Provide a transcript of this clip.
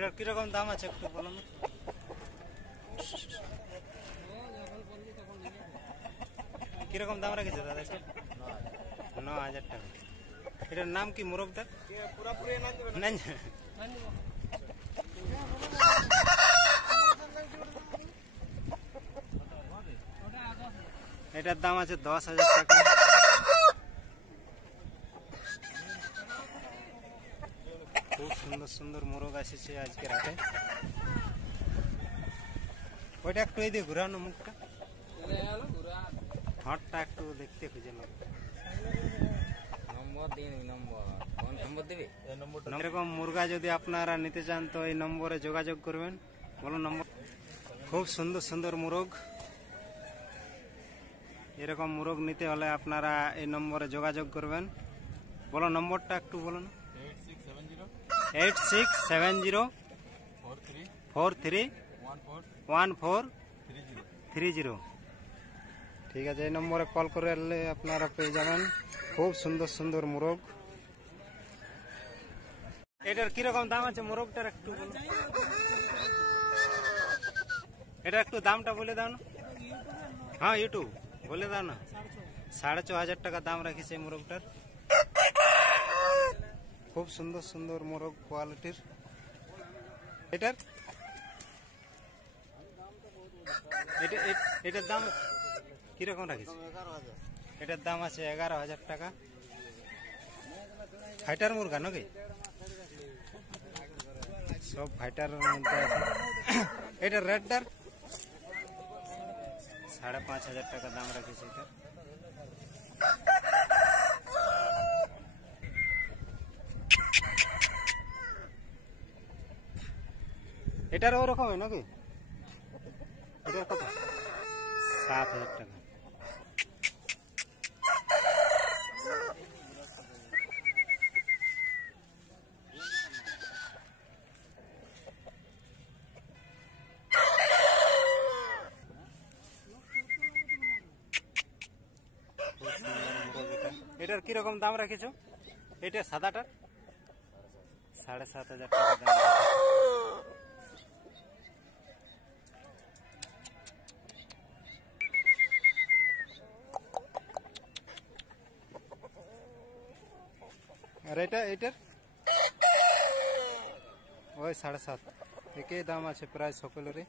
এটার কিরকম দাম আছে একটু বলুন। কিরকম দাম রেখেছে দাদা? 9,000 টাকা। এটার নাম কি মোরগটার? এটার দাম আছে 10,000 টাকা। খুব সুন্দর সুন্দর মোরগ আসছে আজকে রাতে। ওইটা একটু এই দিয়ে ঘুরানো মুখটা, হাটটা একটু দেখতে খুঁজে নাও। এরকম মুরগা যদি আপনারা নিতে চান তো এই নম্বরে যোগাযোগ করবেন। বলো নম্বর। খুব সুন্দর সুন্দর মোরগ। এরকম মোরগ নিতে হলে আপনারা এই নম্বরে যোগাযোগ করবেন। বলো নম্বরটা একটু বলুন। 8670431430। ঠিক আছে, এই নম্বরে কল করে এলে আপনারা পেয়ে যাবেন খুব সুন্দর সুন্দর মোরগ। এটার কিরকম দাম আছে মোরগটার একটু বলুন। এটা একটু দামটা বলে দাও না। হ্যাঁ ইউটিউব বলে দাও না। 6,500 টাকা দাম রাখিছে এই মোরগটার। খুব সুন্দর সুন্দর মোরগ কোয়ালিটির। এটার দাম কিরকম রাখিছে? এটার দাম আছে 11,000 টাকা। ফাইটার মুরগা নাকি? সব ফাইটারের মধ্যে আছে। এটার রেটটার 5,500 টাকা দাম রাখিছে এটা। এটার ওরকম হয় নাকি? এটার কত? 7,000 টাকা। এটার কিরকম দাম রাখেছ? এটা সাদাটার 7,500 টাকা দাম। আর এটার ওই 7,500 একই দাম আছে প্রায় সকলেরই।